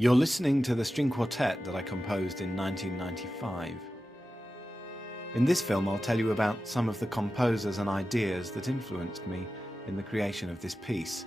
You're listening to the String Quartet that I composed in 1995. In this film I'll tell you about some of the composers and ideas that influenced me in the creation of this piece.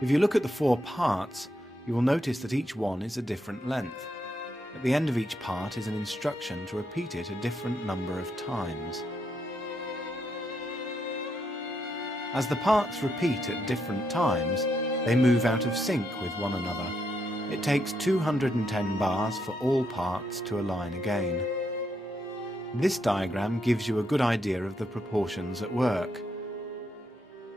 If you look at the 4 parts, you will notice that each one is a different length. At the end of each part is an instruction to repeat it a different number of times. As the parts repeat at different times, they move out of sync with one another. It takes 210 bars for all parts to align again. This diagram gives you a good idea of the proportions at work.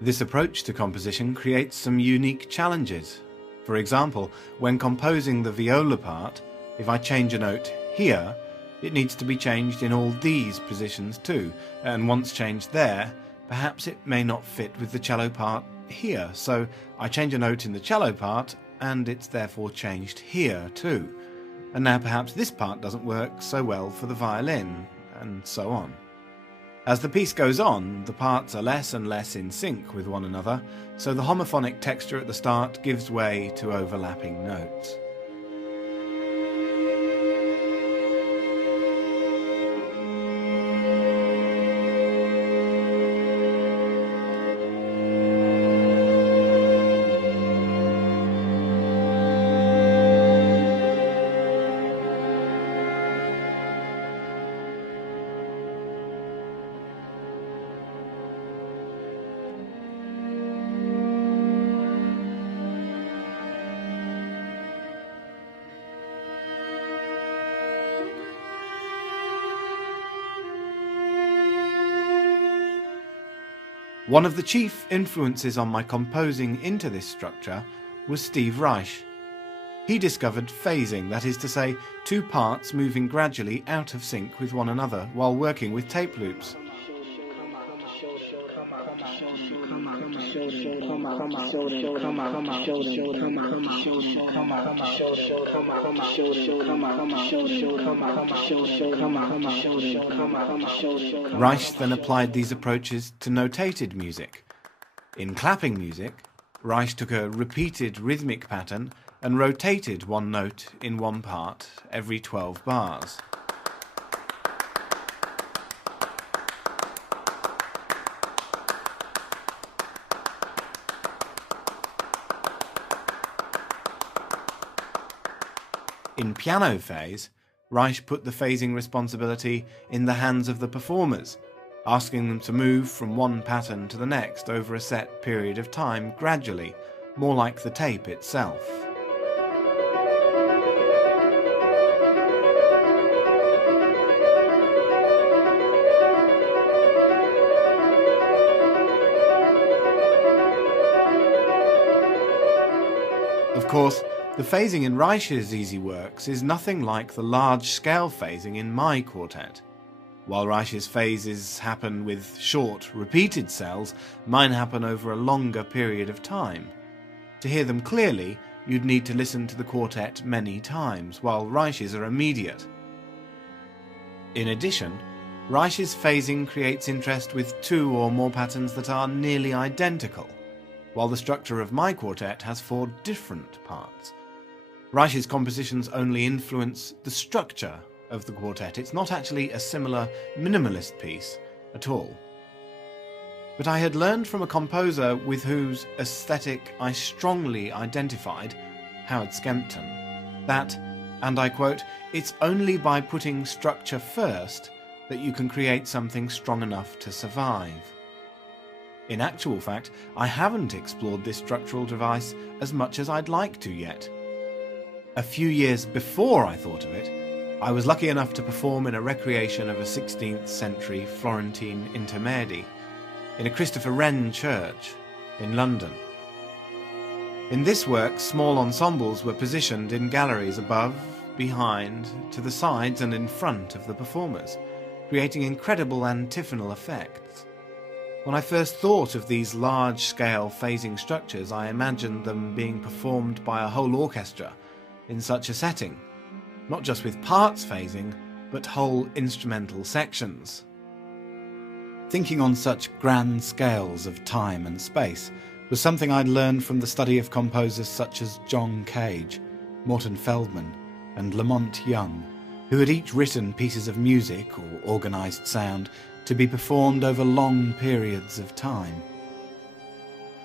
This approach to composition creates some unique challenges. For example, when composing the viola part, if I change a note here, it needs to be changed in all these positions too, and once changed there, perhaps it may not fit with the cello part here, so I change a note in the cello part and it's therefore changed here too. And now perhaps this part doesn't work so well for the violin, and so on. As the piece goes on, the parts are less and less in sync with one another, so the homophonic texture at the start gives way to overlapping notes. One of the chief influences on my composing into this structure was Steve Reich. He discovered phasing, that is to say, 2 parts moving gradually out of sync with one another while working with tape loops. Reich then applied these approaches to notated music. In clapping music, Reich took a repeated rhythmic pattern and rotated one note in one part every 12 bars. In piano phase, Reich put the phasing responsibility in the hands of the performers, asking them to move from one pattern to the next over a set period of time gradually, more like the tape itself. Of course, the phasing in Reich's easy works is nothing like the large-scale phasing in my quartet. While Reich's phases happen with short, repeated cells, mine happen over a longer period of time. To hear them clearly, you'd need to listen to the quartet many times, while Reich's are immediate. In addition, Reich's phasing creates interest with 2 or more patterns that are nearly identical, while the structure of my quartet has 4 different parts. Reich's compositions only influence the structure of the quartet. It's not actually a similar minimalist piece at all. But I had learned from a composer with whose aesthetic I strongly identified, Howard Skempton, that, and I quote, "It's only by putting structure first that you can create something strong enough to survive." In actual fact, I haven't explored this structural device as much as I'd like to yet. A few years before I thought of it, I was lucky enough to perform in a recreation of a 16th century Florentine intermedi in a Christopher Wren church in London. In this work, small ensembles were positioned in galleries above, behind, to the sides and in front of the performers, creating incredible antiphonal effects. When I first thought of these large-scale phasing structures, I imagined them being performed by a whole orchestra in such a setting, not just with parts phasing, but whole instrumental sections. Thinking on such grand scales of time and space was something I'd learned from the study of composers such as John Cage. Morton Feldman, and Lamont Young, who had each written pieces of music or organised sound to be performed over long periods of time.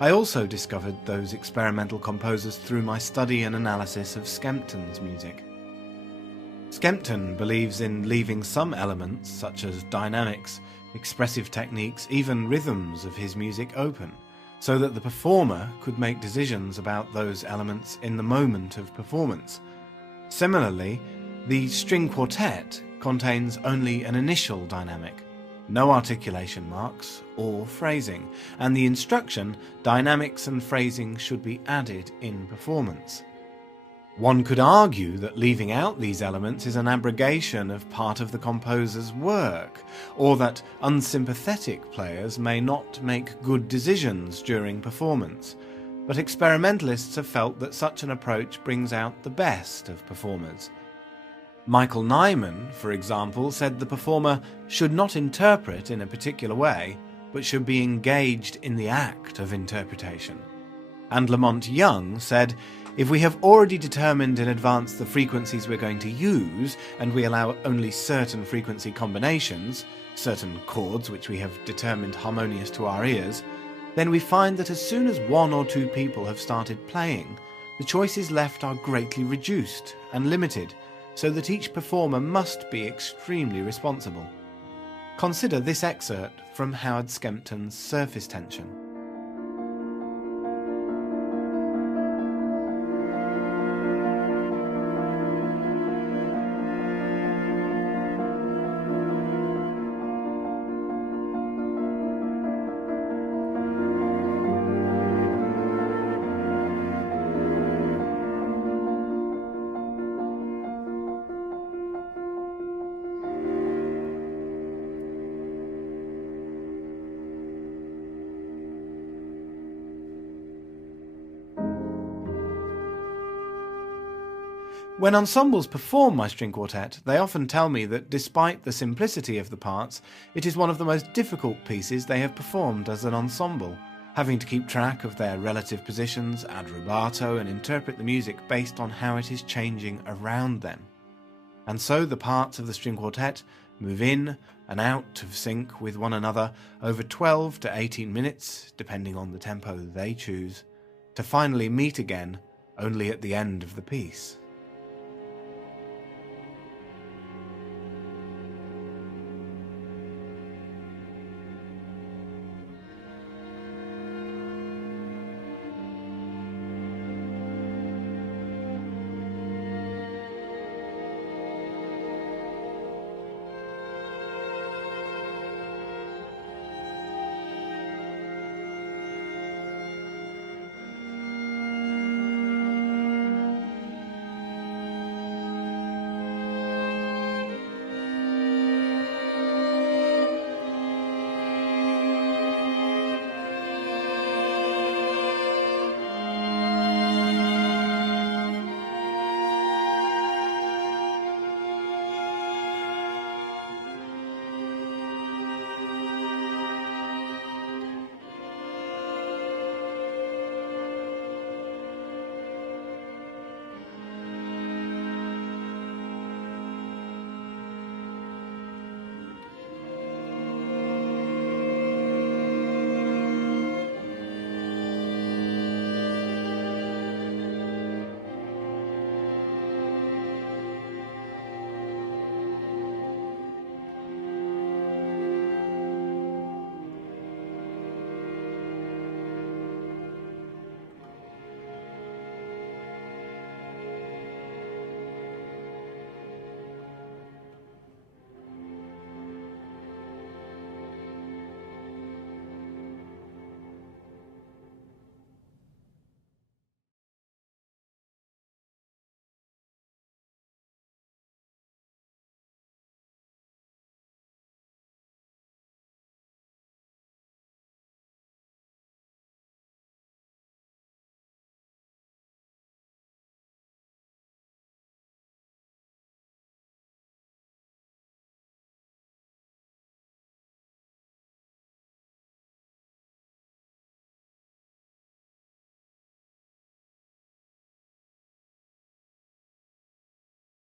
I also discovered those experimental composers through my study and analysis of Skempton's music. Skempton believes in leaving some elements, such as dynamics, expressive techniques, even rhythms of his music open, so that the performer could make decisions about those elements in the moment of performance. Similarly, the String Quartet contains only an initial dynamic, no articulation marks or phrasing, and the instruction, dynamics and phrasing should be added in performance. One could argue that leaving out these elements is an abrogation of part of the composer's work, or that unsympathetic players may not make good decisions during performance, but experimentalists have felt that such an approach brings out the best of performers. Michael Nyman, for example, said the performer should not interpret in a particular way, but should be engaged in the act of interpretation. And Lamont Young said, if we have already determined in advance the frequencies we're going to use, and we allow only certain frequency combinations, certain chords which we have determined harmonious to our ears, then we find that as soon as one or two people have started playing, the choices left are greatly reduced and limited, so that each performer must be extremely responsible. Consider this excerpt from Howard Skempton's Surface Tension. When ensembles perform my string quartet, they often tell me that despite the simplicity of the parts, it is one of the most difficult pieces they have performed as an ensemble, having to keep track of their relative positions, add rubato, and interpret the music based on how it is changing around them. And so the parts of the string quartet move in and out of sync with one another over 12 to 18 minutes, depending on the tempo they choose, to finally meet again only at the end of the piece.